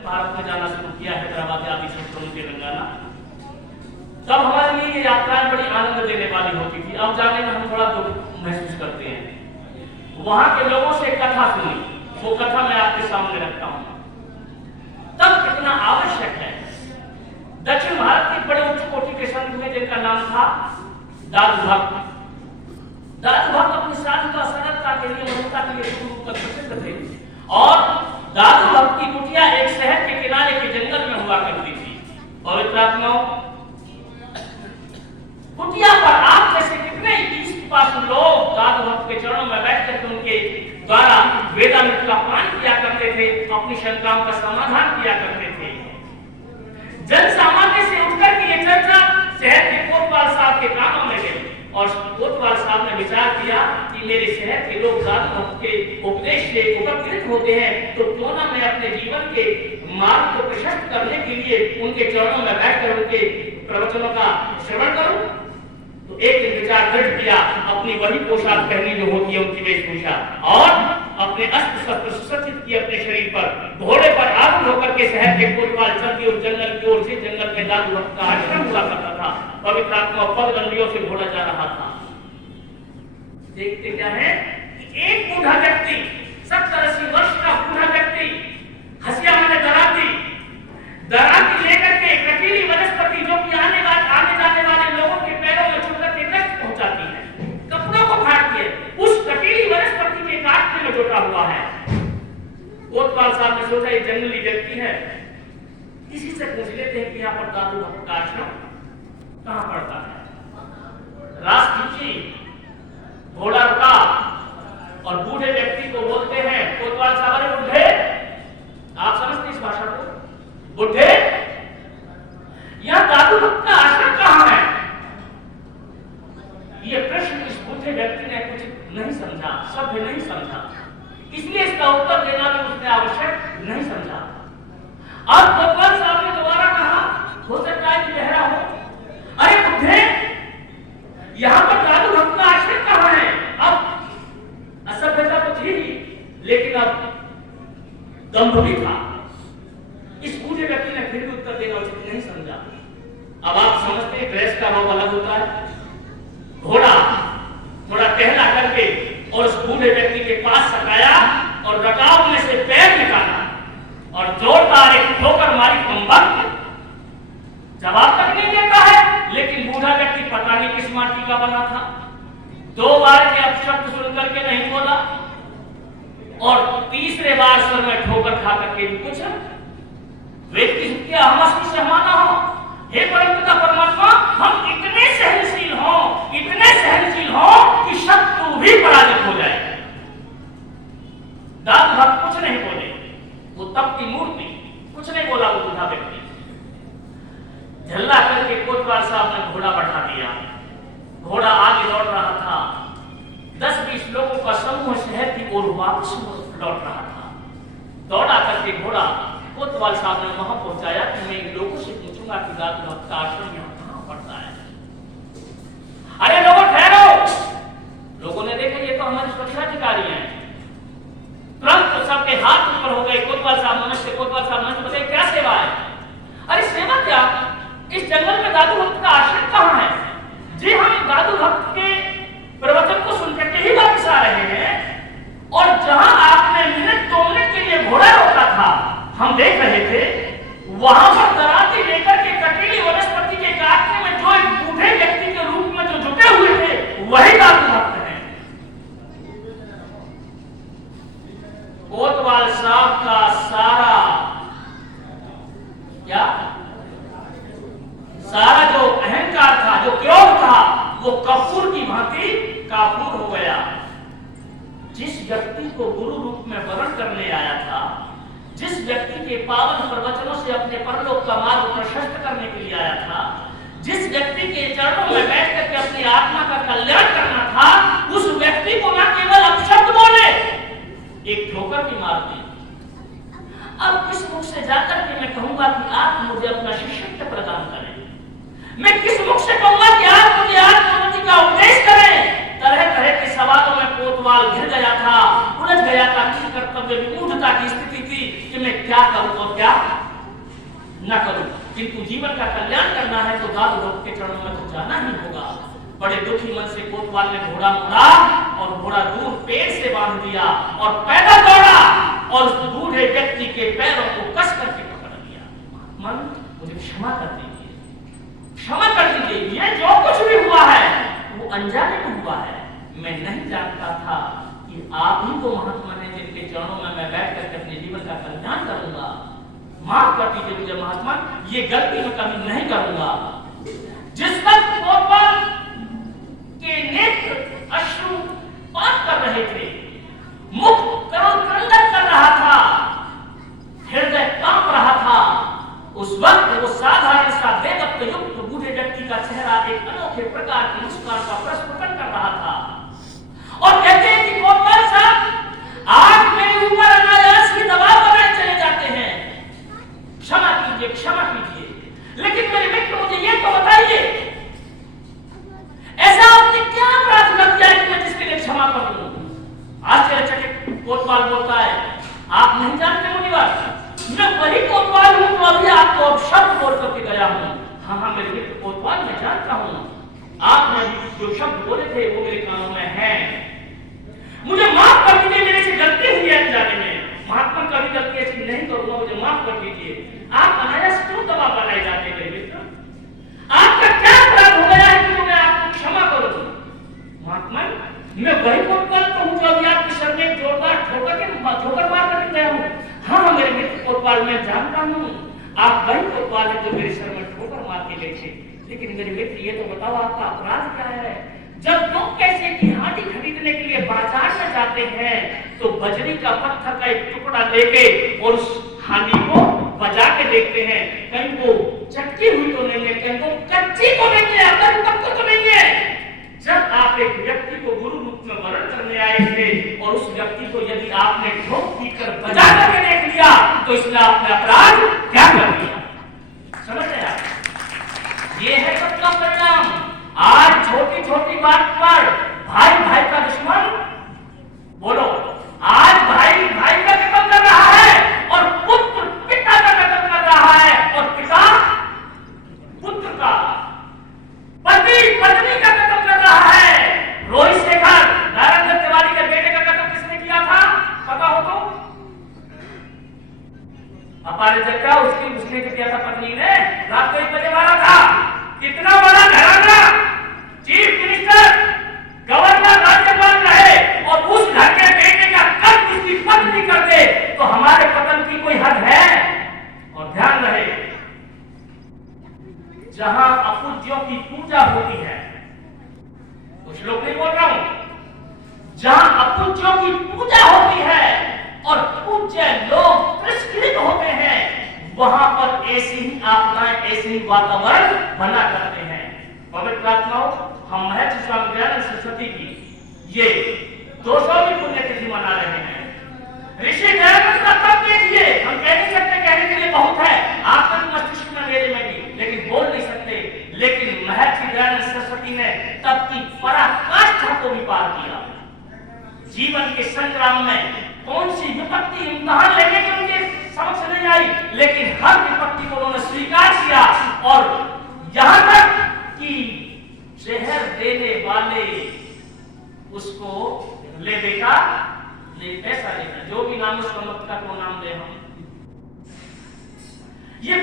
भारत में जाना शुरू किया, हैदराबाद आदि क्षेत्रों में तेलंगाना, तब हमारे लिए ये यात्राएं बड़ी आनंद देने वाली होती थी। अब जाने में हम थोड़ा दुख महसूस करते हैं। वहां के लोगों से कथा सुनी, वो कथा मैं आपके सामने रखता हूं। तब कितना आवश्यक है। दक्षिण भारत के बड़े उच्च कोटि के संत हुए जिनका नाम था दादू भक्त। दादू भक्त अपनी साधुता सरलता के लिए, मनुष्यता के लिए शुरू कर प्रसिद्ध थे। और दादू भक्त की कुटिया एक शहर के किनारे के जंगल में हुआ करती थी। पवित्र आत्माओं, कुटिया पर आप जैसे कितने 20 लोग दादू भक्त के चरणों में बैठकर उनके द्वारा वेदांत का पान किया करते थे, अपनी शंकाओं का समाधान किया करते थे। जन सामान्य से उठकर के ये चर्चा शहर के कोतवाल साहब के कानों में गई और कोतवाल साहब ने विचार किया कि मेरे शहर के लोग दादू भक्त के उपदेश से उपकृत होते हैं, तो क्यों ना मैं अपने जीवन के मार्ग को प्रशस्त करने के लिए उनके चरणों में बैठकर उनके प्रवचनों का श्रवण करूं। तो एक दिन विचार दृढ़ किया, अपनी वही पोशाक पहनी जो होती है उनकी वेशभूषा, और अपने अस्त्र शस्त्र सुसज्जित किए अपने शरीर पर, घोड़े पर आरूढ़ होकर के शहर के कोतवाल चल दिए उस जंगल की ओर से। जंगल में दादू भक्त का आश्रम हुआ करता था। पवित्र आत्मा पगडंडियों से घोड़ा जा रहा था। देखते क्या है कि एक बूढ़ा व्यक्ति, 70-80 वर्ष का बूढ़ा व्यक्ति, हसिया में दराती लेकर के कटीली वनस्पति जो कि आने जाने वाले लोगों के पैरों में छुपकर के कष्ट पहुंचाती है, कपड़ों को फाड़ती है, उस कटीली वनस्पति के काटने में जुटा हुआ है। कोतवाल साहब ने सोचा ये जंगली व्यक्ति है, किसी से पूछ लेते हैं कि यहाँ पर दादू भक्त का आश्रम कहां पड़ता है। रास खींची, घोड़ा रुका और बूढ़े व्यक्ति को बोलते हैं, कोतवाल साहब, अरे बुढ़े, आप समझते इस भाषा को? बुढ़े, यहां दादू भक्त का आश्रम कहां है? यह प्रश्न इस बूढ़े व्यक्ति ने कुछ नहीं समझा, सभ्य नहीं समझा, इसलिए इसका उत्तर देना भी उसने आवश्यक नहीं समझा। अब कोतवाल साहब ने दोबारा कहा, हो सकता है कि बहरा हो, अरे बुढ़े, यहां पर दादू भक्त का आश्रम कहां है? अब असभ्यता तो थी ही, लेकिन अब दंभ भी था। इस बूढ़े व्यक्ति ने फिर भी उत्तर देना उचित नहीं समझा। अब आप समझते हैं ड्रेस का भाव अलग होता है। घोड़ा थोड़ा टहला करके और उस बूढ़े व्यक्ति के पास सटाया और रकाब में से पैर निकाला और जोरदार एक ठोकर मारी। कमबख्त जवाब तक नहीं देता है, लेकिन बूढ़ा व्यक्ति पता नहीं किस माटी का बना था। 2 बार के अपशब्द सुन करके नहीं बोला और तीसरे बार सर में ठोकर खा करके भी कुछ वेद की युक्तियां हम असली से माना हो। हे परमपिता परमात्मा, हम इतने सहनशील हों कि शत्रु भी पराजित हो जाए। दादू भक्त कुछ नहीं बोले, वो तपती मूर्ति, कुछ नहीं बोला वो बूढ़ा व्यक्ति। झल्ला करके कोतवाल साहब ने घोड़ा बढ़ा दिया। घोड़ा आगे लौट रहा था। 10-20 लोगों का समूह शहर की ओर वापस लौट रहा था। दौड़ा करके घोड़ा कोतवाल साहब ने वहां पहुंचाया कि मैं इन लोगों से पूछूंगा कि दादू भक्त का आश्रम यहां कहां पड़ता है। अरे लोगों ठहरो। लोगों ने देखा ये तो हमारे सुरक्षा अधिकारी हैं। तुरंत सबके हाथ ऊपर हो गए। कोतवाल साहब ने बताया क्या सेवा है? अरे सेवा क्या, इस जंगल में दादू भक्त का आश्रम कहां है? जी हम दादू भक्त के प्रवचन को सुन करके ही वापस आ रहे हैं और जहां आपने मिनट 2 मिनट के लिए घोड़ा रोका था, हम देख रहे थे, वहां पर दराती लेकर के कटीली वनस्पति के काटने में जो एक बूढ़े व्यक्ति के रूप में जो जुटे हुए थे, वही दादू भक्त हैं। कोतवाल साहब का सारा जो अहंकार था, जो क्रोध था, वो कपूर की भांति काफूर हो गया। जिस व्यक्ति को गुरु रूप में वरण करने आया था, जिस व्यक्ति के पावन प्रवचनों से अपने परलोक का मार्ग प्रशस्त करने के लिए आया था, जिस व्यक्ति के चरणों में बैठ करके अपनी आत्मा का कल्याण करना था, उस व्यक्ति को न केवल अपशब्द बोले, एक ठोकर भी मार दी। अब किस मुख से जाकर के मैं कहूंगा कि आप मुझे अपना शिष्यत्व प्रदान करें? मैं किस मुख से कहूंगा कि आप मुझे आत्मोन्नति का उपदेश करें? तरह तरह के सवालों में कोतवाल घिर गया था, उलझ गया था। कर्तव्य विमूढ़ता की स्थिति थी कि मैं क्या करूं और क्या न करूं, किंतु जीवन का कल्याण करना है तो दादू लोग के चरणों में तो जाना ही होगा। बड़े दुखी मन से कोतवाल ने घोड़ा मोड़ा और घोड़ा दूर पेड़ से बांध दिया और पैदल दौड़ा और उस बूढ़े व्यक्ति के पैरों को कस करके पकड़ लिया। मन मुझे क्षमा कर दीजिए, क्षमा कर दीजिए, ये जो कुछ भी हुआ है वो अनजाने में हुआ है। मैं नहीं जानता था कि आप ही तो महात्मा हैं जिनके चरणों में मैं बैठ करके अपने जीवन का कल्याण करूंगा। माफ कर दीजिए मुझे महात्मा, ये गलती मैं कभी नहीं करूंगा। जिस वक्त कोतवाल के नेत्र अश्रुपात कर रहे थे, मुख क्रंदन कर रहा था, हृदय कांप रहा था, उस वक्त वो साधारण सा देवत्व युक्त बूढ़े व्यक्ति का चेहरा एक अनोखे प्रकार की मुस्कान का प्रस्फुटन कर रहा था और कहते हैं कि कोतवाल साहब, आप मेरे ऊपर अनायास ही दबाव बनाए चले जाते हैं, क्षमा कीजिए, क्षमा कीजिए। लेकिन मेरे मित्र मुझे ये तो बताइए, ऐसा आपने क्या अपराध कर दिया कि मैं जिसके लिए क्षमा कर दूं? आश्चर्यचकित कोतवाल बोलता है, आप नहीं जानते मुनिवर, मैं वही कोतवाल हूं जो अभी आपको अपशब्द बोल करके गया हूं। हाँ, मेरे मित्र कोतवाल, मैं जानता हूं, आपने जो शब्द बोले थे वो मेरे कानों में है। मुझे माफ कर दीजिए, मेरे से गलती हुई है अनजाने में। महात्मा कभी गलती ऐसी नहीं करूंगा, मुझे माफ कर दीजिए। आप अनायास क्यों दबाव बनाए जाते हैं मेरे मित्र? आपका क्या अपराध हो गया है कि मैं आपको क्षमा करूं? महात्मा, मैं वही कोतवाल तो हूं जो अभी आपके सर में जोरदार ठोकर मार कर गया हूं। हाँ, मेरे मित्र कोतवाल, मैं जानता हूं आप वही कोतवाल है जो मेरे सर में ठोकर मार के गए थे। लेकिन मेरे मित्र, ये तो बताओ आपका अपराध क्या है? जब लोग पैसे की हांडी खरीदने के लिए बाजार में जाते हैं तो बजरी का पत्थर का एक टुकड़ा लेके और उस हांडी को बजा के देखते हैं, कहीं वो चटकी हुई तो नहीं है, कहीं वो कच्ची तो नहीं है, अगर पक्का तो नहीं है। जब आप एक व्यक्ति को गुरु रूप में वरण करने आए थे और उस व्यक्ति को यदि आपने ठोक पीकर बजा करके देख लिया तो इसमें आपने अपराध क्या कर दिया? समझ रहे आप? ये है सबका परिणाम। आज छोटी छोटी बात पर भाई भाई का दुश्मन, बोलो, आज भाई भाई का कत्ल कर रहा है और पुत्र पिता का कत्ल कर रहा है और पिता पुत्र का, पति पत्नी का कत्ल कर रहा है। रोहित शेखर नारायण तिवारी के बेटे का कत्ल किसने किया था पता हो तो? अपारे जगह उसने किया था, पत्नी ने रात को 1 बजे मारा था। कितना बड़ा घराना, चीफ मिनिस्टर, गवर्नर, राज्यपाल रहे और उस घर के बेटे का कत्ल उसकी पत्नी कर दे तो हमारे पतन की कोई हद है? और ध्यान रहे, जहां अपूज्यों की पूजा होती है, कुछ लोग नहीं बोल रहा हूं, जहां अपूज्यों की पूजा होती है और पूज्य लोग तिरस्कृत होते हैं, वहां पर ऐसी ही आपदाएं, ऐसे ही वातावरण बना करते हैं। पवित्र आत्माओं, हम महर्षि स्वामी दयानंद सरस्वती की ये 200वीं पुण्यतिथि मना रहे हैं। ऋषि दयानंद का तप देखिए, हम कह नहीं सकते, कहने के लिए बहुत है आपका मस्तिष्क में, मेरे में भी, लेकिन बोल नहीं सकते। लेकिन महर्षि दयानंद सरस्वती ने तप की पराकाष्ठा को भी पार किया। जीवन के संग्राम में कौन सी विपत्ति इम्तिहान लेने के उनके समक्ष नहीं आई, लेकिन हर विपत्ति को उन्होंने स्वीकार किया और यहां तक कि जहर देने वाले उसको, ले बेटा, पैसा लेना, जो भी नाम उसका मत का को नाम दे हम, ये